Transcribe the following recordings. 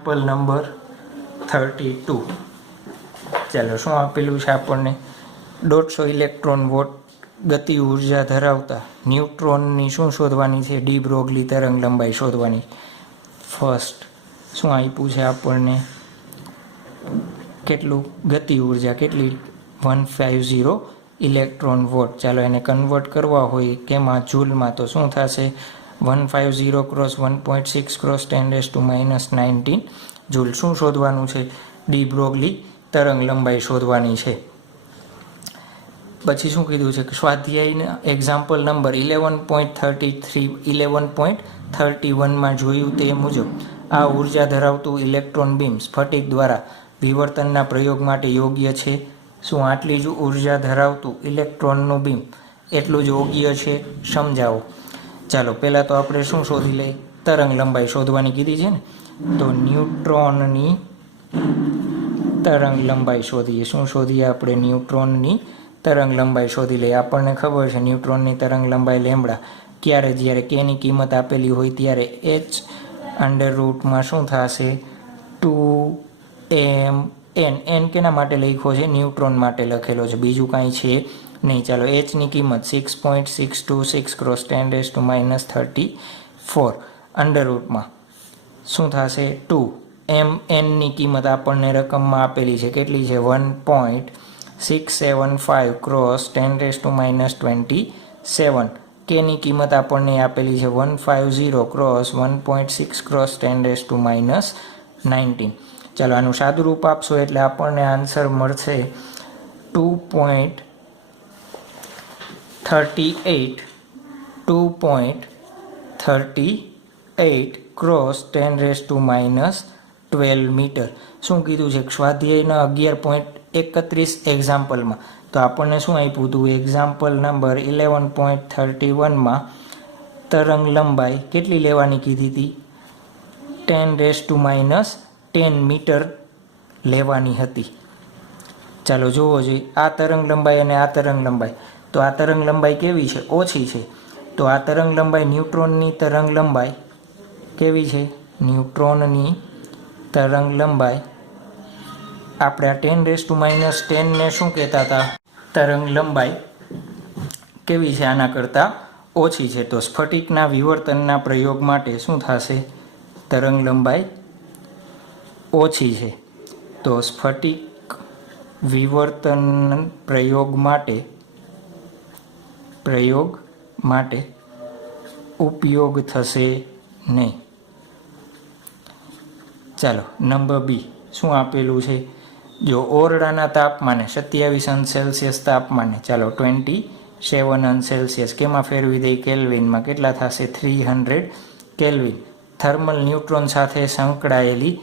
Example number 32. ચાલો શું આપેલું છે આપણને 150 ઇલેક્ટ્રોન વોટ ગતિ ઉર્જા ધરાવતા ન્યુટ્રોનની શું શોધવાની છે? ડી બ્રોગલી તરંગ લંબાઈ શોધવાની. ફર્સ્ટ શું આપ્યું છે આપણને? કેટલું ગતિ ઉર્જા કેટલી? 150 ઇલેક્ટ્રોન વોટ. ચાલો એને કન્વર્ટ કરવા હોય કેમાં? જૂલમાં. તો શું થશે? 150 ક્રોસ 1.6 ક્રોસ 10⁻⁻19 જૂલ. શું શોધવાનું છે? ડી બ્રોગલી તરંગ લંબાઈ શોધવાની છે. પછી શું કીધું છે? સ્વાધ્યાયના એક્ઝામ્પલ નંબર 11.31માં જોયું તે મુજબ આ ઉર્જા ધરાવતું ઇલેક્ટ્રોન બીમ સ્ફટિક દ્વારા વિવર્તનના પ્રયોગ માટે યોગ્ય છે. શું આટલી જ ઉર્જા ધરાવતું ઇલેક્ટ્રોનનું બીમ એટલું જ યોગ્ય છે? સમજાવો. ચાલો પહેલાં તો આપણે શું શોધી લઈએ? તરંગ લંબાઈ શોધવાની કીધી છે ને, તો ન્યુટ્રોનની તરંગ લંબાઈ શોધીએ. શું શોધીએ આપણે? ન્યુટ્રોનની તરંગ લંબાઈ શોધી લઈએ. આપણને ખબર છે ન્યુટ્રોનની તરંગ લંબાઈ લેમ્બડા. ક્યારે? જ્યારે કેની કિંમત આપેલી હોય ત્યારે h અંડર રૂટમાં શું થશે? 2mn. n કેના માટે લખ્યો છે? ન્યુટ્રોન માટે લખેલો છે, બીજું કાંઈ છે નહીં. ચાલો hની કિંમત 6.626 ક્રોસ 10⁻34 અંડર રૂટમાં શું થશે? 2. mnની કિંમત આપણને રકમમાં આપેલી છે. કેટલી છે? 1.675 ક્રોસ 10⁻27. કેની કિંમત આપણને આપેલી છે 150 ક્રોસ 1.6 ક્રોસ 10⁻19. ચાલો આનું સાદું રૂપ આપશો એટલે આપણને આન્સર મળશે 2.38 ક્રોસ 10⁻12 મીટર. શું કીધું છે? સ્વાધ્યાયના 11.31 એક્ઝામ્પલમાં તો આપણને શું આપ્યું હતું? એક્ઝામ્પલ નંબર 11.31માં તરંગ લંબાઈ કેટલી લેવાની કીધી હતી? 10⁻10 મીટર લેવાની હતી. ચાલો જોવો જોઈએ આ તરંગ લંબાઈ અને આ તરંગ લંબાઈ. તો આ તરંગ લંબાઈ કેવી છે? ઓછી છે. તો આ તરંગ લંબાઈ ન્યુટ્રોનની તરંગ લંબાઈ કેવી છે? ન્યુટ્રોનની તરંગ લંબાઈ આપણે આ 10⁻10 ને શું કહેતા હતા? તરંગ લંબાઈ કેવી છે? આના કરતાં ઓછી છે. તો સ્ફટિકના વિવર્તનના પ્રયોગ માટે શું થશે? તરંગ લંબાઈ ઓછી છે. તો સ્ફટિક વિવર્તન પ્રયોગ માટે ઉપયોગ થશે નહીં. ચાલો નંબર બી શું આપેલું છે? જો ઓરડાના તાપમાને 27°C તાપમાને, ચાલો 27°C કેમાં ફેરવી દઈ? કેલ્વિનમાં. કેટલા થશે? 300 કેલ્વિન. થર્મલ ન્યુટ્રોન સાથે સંકળાયેલી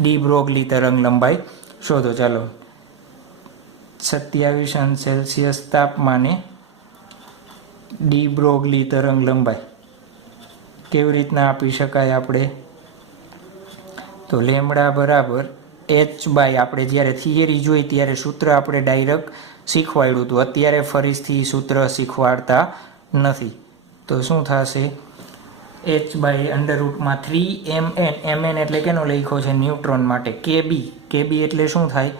ડી બ્રોગલી તરંગ લંબાઈ શોધો. ચાલો 27°C તાપમાને ડી બ્રોગલી તરંગ લંબાઈ કેવી રીતના આપી શકાય આપણે? તો લેમ્બડા બરાબર h બાય, આપણે જ્યારે થિયરી જોઈ ત્યારે સૂત્ર આપણે ડાયરેક્ટ શીખવાડ્યું હતું. અત્યારે ફરીથી સૂત્ર શીખવાડતા નથી. તો શું થશે? h બાય અંડર રૂટમાં 3mn. mn એટલે કેનો લખ્યો છે? ન્યુટ્રોન માટે. kb એટલે શું થાય?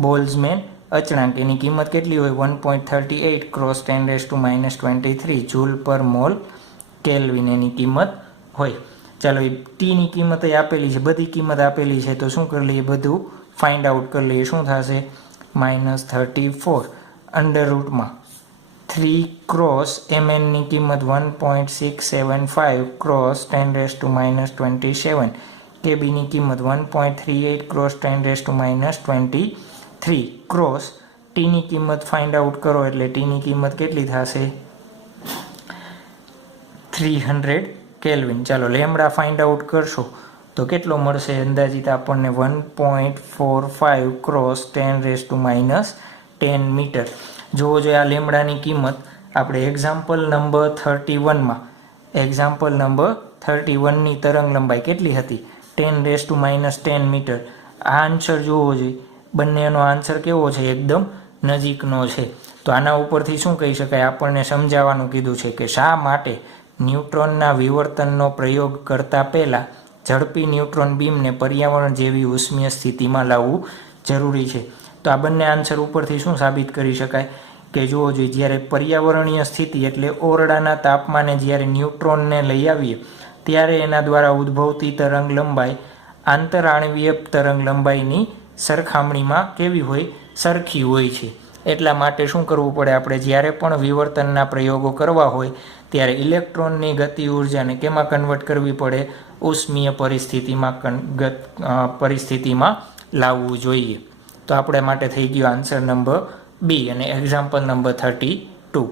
બોલ્ટ્ઝમેન અચળાંક. એની કિંમત કેટલી હોય? 1.38 ક્રોસ 10⁻23 જૂલ પર મોલ કેલ્વિન એની કિંમત હોય. ચાલો એ ટીની કિંમત આપેલી છે, બધી કિંમત આપેલી છે. તો શું કરી લઈએ? બધું ફાઇન્ડ આઉટ કરી લઈએ. શું થશે? -34 અંડર રૂટમાં 3 ક્રોસ mnની કિંમત 1.675 ક્રોસ 10⁻27. kbની કિંમત 1.38 ક્રોસ 10⁻23 ક્રોસ ટીની કિંમત ફાઇન્ડ આઉટ કરો એટલે ટીની કિંમત કેટલી થશે? 300 કેલ્વિન. ચાલો લેમ્બડા ફાઇન્ડ આઉટ કરશો તો કેટલો મળશે? અંદાજિત આપણને 1.45 ક્રોસ 10⁻10 મીટર. જોવો જોઈએ આ લેમ્બડાની કિંમત આપણે એક્ઝામ્પલ નંબર 31ની તરંગ લંબાઈ કેટલી હતી? 10⁻10 મીટર. આ આન્સર જોવો જોઈએ. બંનેનો આન્સર કેવો છે? એકદમ નજીકનો છે. તો આના ઉપરથી શું કહી શકાય? આપણને સમજાવવાનું કીધું છે કે શા માટે ન્યુટ્રોનના વિવર્તનનો પ્રયોગ કરતા પહેલાં ઝડપી ન્યુટ્રોન બીમને પર્યાવરણ જેવી ઉષ્મીય સ્થિતિમાં લાવવું જરૂરી છે. તો આ બંને આન્સર ઉપરથી શું સાબિત કરી શકાય કે જુઓ જોઈએ, જ્યારે પર્યાવરણીય સ્થિતિ એટલે ઓરડાના તાપમાને જ્યારે ન્યુટ્રોનને લઈ આવીએ ત્યારે એના દ્વારા ઉદ્ભવતી તરંગ લંબાઈ આંતરાણવીય તરંગ લંબાઈની સરખામણીમાં કેવી હોય? સરખી હોય છે. એટલા માટે શું કરવું પડે? આપણે જ્યારે પણ વિવર્તનના પ્રયોગો કરવા હોય ત્યારે ઇલેક્ટ્રોનની ગતિ ઉર્જાને કેમાં કન્વર્ટ કરવી પડે? ઉષ્મીય પરિસ્થિતિમાં લાવવું જોઈએ. તો આપણે માટે થઈ ગયો આન્સર નંબર બી અને એક્ઝામ્પલ નંબર 32.